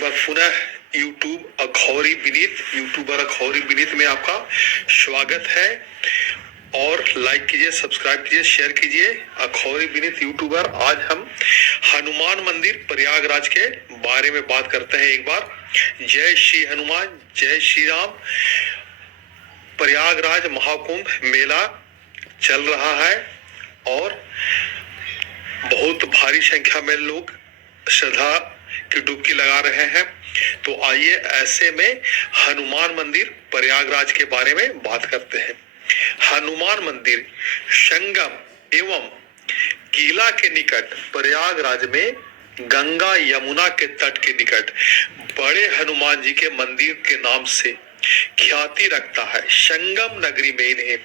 एक बार पुनः यूट्यूबर अखौरी विनीत में आपका स्वागत है। और लाइक कीजिए, सब्सक्राइब कीजिए, शेयर कीजिए। अखौरी विनीत यूट्यूबर। आज हम हनुमान मंदिर प्रयागराज के बारे में बात करते हैं। एक बार जय श्री हनुमान, जय श्री राम। प्रयागराज महाकुंभ मेला चल रहा है और बहुत भारी संख्या में लोग श्रद्धा की डुबकी लगा रहे हैं। तो आइए ऐसे में हनुमान मंदिर प्रयागराज के बारे में बात करते हैं। हनुमान मंदिर संगम एवं किला के निकट प्रयागराज में गंगा यमुना के तट के निकट बड़े हनुमान जी के मंदिर के नाम से ख्याति रखता है। संगम नगरी में इन्हें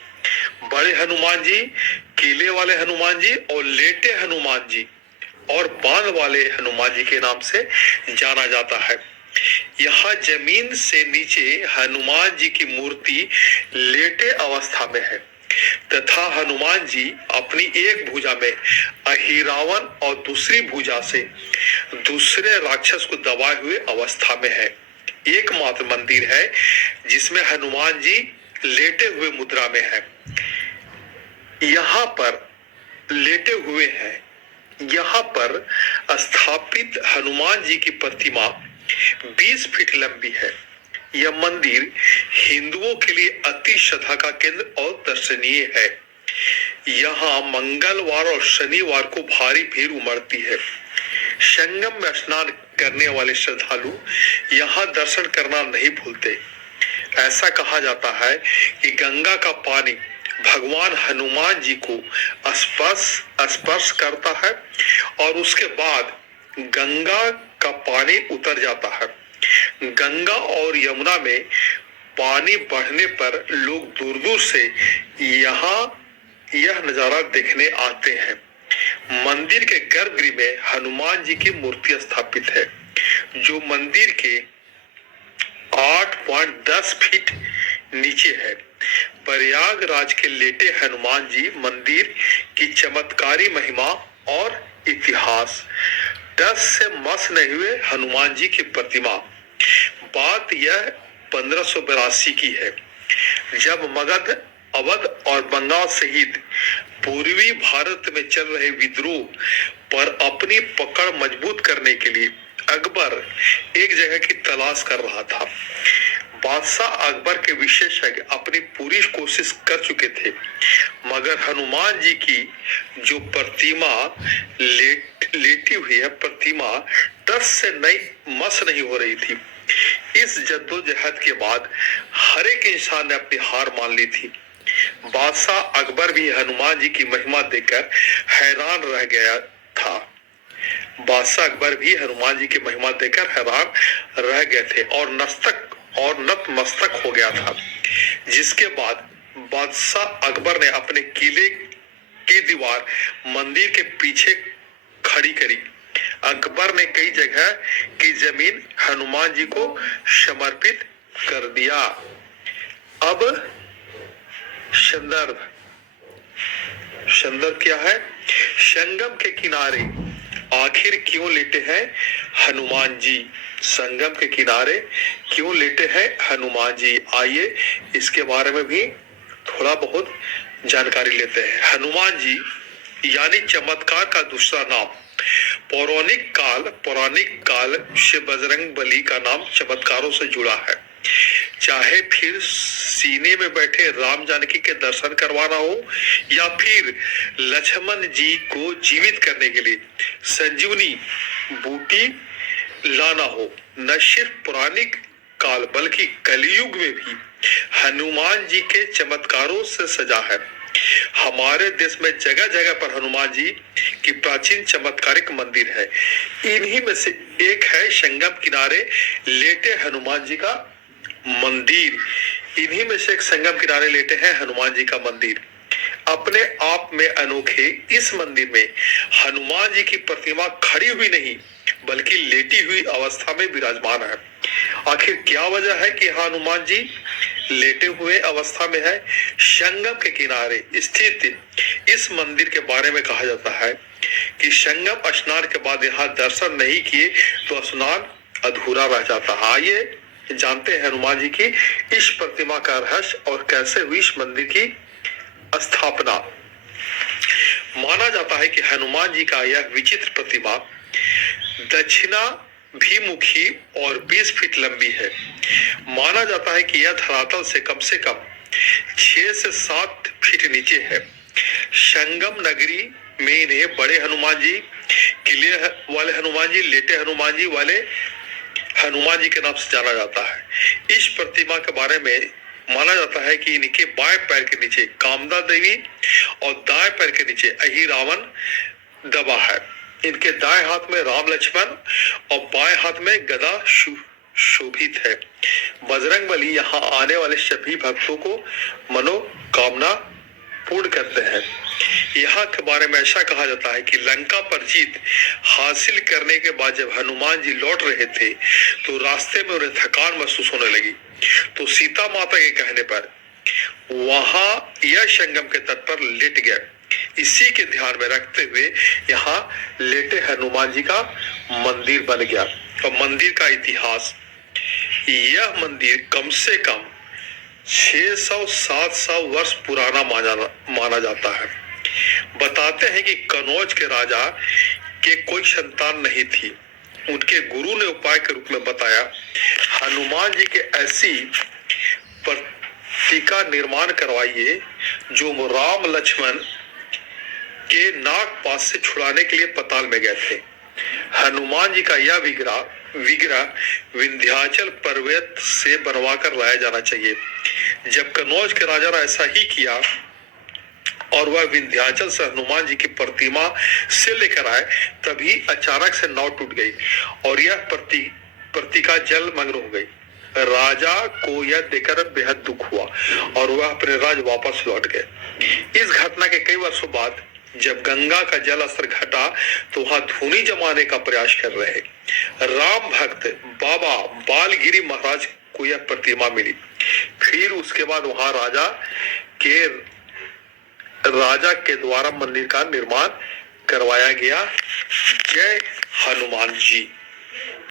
बड़े हनुमान जी, किले वाले हनुमान जी और लेटे हनुमान जी और बांध वाले हनुमान जी के नाम से जाना जाता है। यहाँ जमीन से नीचे हनुमान जी की मूर्ति लेटे अवस्था में है तथा हनुमान जी अपनी एक भुजा में अहिरावण और दूसरी भुजा से दूसरे राक्षस को दबाए हुए अवस्था में है। एकमात्र मंदिर है जिसमें हनुमान जी लेटे हुए मुद्रा में है। यहाँ पर लेटे हुए हैं। यहाँ पर स्थापित हनुमान जी की प्रतिमा 20 फीट लंबी है। यह मंदिर हिंदुओं के लिए अति श्रद्धा का केंद्र और दर्शनीय है। यहाँ मंगलवार और शनिवार को भारी भीड़ उमड़ती है। संगम में स्नान करने वाले श्रद्धालु यहाँ दर्शन करना नहीं भूलते। ऐसा कहा जाता है कि गंगा का पानी भगवान हनुमान जी को स्पर्श करता है और उसके बाद गंगा का पानी उतर जाता है। गंगा और यमुना में पानी बढ़ने पर लोग दूर दूर से यहाँ यह नजारा देखने आते हैं। मंदिर के गर्भगृह में हनुमान जी की मूर्ति स्थापित है जो मंदिर के 8.10 फीट नीचे है। प्रयागराज के लेटे हनुमान जी मंदिर की चमत्कारी महिमा और इतिहास। 10 से मस नहीं हुए हनुमान जी की प्रतिमा। बात यह 1582 की है जब मगध, अवध और बंगाल सहित पूर्वी भारत में चल रहे विद्रोह पर अपनी पकड़ मजबूत करने के लिए अकबर एक जगह की तलाश कर रहा था। बादशाह अकबर के विशेषज्ञ अपनी पूरी कोशिश कर चुके थे मगर हनुमान जी की जो प्रतिमा लेटी हुई है, प्रतिमा 10 से मस नहीं हो रही थी। इस जद्दोजहद के बाद हर एक इंसान ने अपनी हार मान ली थी। बादशाह अकबर भी हनुमान जी की महिमा देखकर हैरान रह गया था। बादशाह अकबर भी हनुमान जी की महिमा देखकर हैरान रह गए थे और नतमस्तक हो गया था। जिसके बाद बादशाह अकबर ने अपने किले की दीवार मंदिर के पीछे खड़ी करी। अकबर ने कई जगह की जमीन हनुमान जी को समर्पित कर दिया। अब संदर्भ क्या है? संगम के किनारे आखिर क्यों लेटे हैं हनुमान जी? संगम के किनारे क्यों लेटे हैं हनुमान जी? आइए इसके बारे में भी थोड़ा बहुत जानकारी लेते हैं। हनुमान जी यानी चमत्कार का दूसरा नाम। पौराणिक काल से बजरंग बली का नाम चमत्कारों से जुड़ा है। चाहे फिर सीने में बैठे राम जानकी के दर्शन करवाना हो या फिर लक्ष्मण जी को जीवित करने के लिए संजीवनी बूटी लाना हो। न सिर्फ पौराणिक काल बल्कि कलयुग में भी हनुमान जी के चमत्कारों से सजा है। हमारे देश में जगह जगह पर हनुमान जी की प्राचीन चमत्कारिक मंदिर है। इन्हीं में से एक है संगम किनारे लेटे हनुमान जी का मंदिर। इन्हीं में से एक संगम किनारे लेटे हैं हनुमान जी का मंदिर। अपने आप में अनोखे इस मंदिर में हनुमान जी की प्रतिमा खड़ी हुई नहीं बल्कि लेटी हुई अवस्था में विराजमान है। आखिर क्या वजह है कि हनुमान जी लेटे हुए अवस्था में है? संगम के किनारे स्थित इस मंदिर के बारे में कहा जाता है कि संगम स्नान के बाद यहाँ दर्शन नहीं किए तो स्नान अधूरा रह जाता है। आइए जानते हैं हनुमान जी की इस प्रतिमा का रहस्य और कैसे हुई इस मंदिर की स्थापना। माना जाता है कि हनुमान जी का यह विचित्र प्रतिमा दक्षिणा भिमुखी और 20 फीट लंबी है। माना जाता है कि यह धरातल से कम 6 से 7 फीट नीचे है। संगम नगरी में इन्हें बड़े हनुमान जी, किले वाले हनुमान जी, लेटे हनुमान जी वाले हनुमान जी के नाम से जाना जाता है। इस प्रतिमा के बारे में माना जाता है कि इनके बाएं पैर के नीचे कामदा देवी और दाएं पैर के नीचे अहि रावण दबा है। इनके दाएं हाथ में राम लक्ष्मण और बाएं हाथ में गदा शोभित है। बजरंग बली यहाँ आने वाले सभी भक्तों को मनोकामना पूर्ण करते हैं। यहाँ के बारे में ऐसा कहा जाता है कि लंका पर जीत हासिल करने के बाद जब हनुमान जी लौट रहे थे तो रास्ते में उन्हें थकान महसूस होने लगी, तो सीता माता के कहने पर वहां यह संगम के तट पर लेट गए। इसी के ध्यान में रखते हुए यहाँ लेटे हनुमान जी का मंदिर बन गया। और मंदिर का इतिहास, यह मंदिर कम से कम 600-700 वर्ष पुराना माना जाता है। बताते हैं कि कनौज के राजा के कोई संतान नहीं थी। उनके गुरु ने उपाय के रूप में बताया, हनुमान जी के ऐसी प्रतिका निर्माण करवाइए जो राम लक्ष्मण के नाग पास से छुड़ाने के लिए पताल में गए थे। हनुमान जी का यह विग्रह विंध्याचल पर्वत से बनवा कर लाया जाना चाहिए। जब कनौज के राजा ने ऐसा ही किया और वह विंध्याचल से हनुमान जी की प्रतिमा से लेकर आए, तभी अचानक से नाव टूट गई और यह प्रतिका जलमग्न हो गई। राजा को यह देखकर बेहद दुख हुआ और वह अपने राज्य वापस लौट गए। इस घटना के कई वर्षों बाद जब गंगा का जल स्तर घटा तो वहां धूनी जमाने का प्रयास कर रहे राम भक्त बाबा बालगिरी महाराज को यह प्रतिमा मिली। फिर उसके बाद वहां राजा के द्वारा मंदिर का निर्माण करवाया गया। जय हनुमान जी।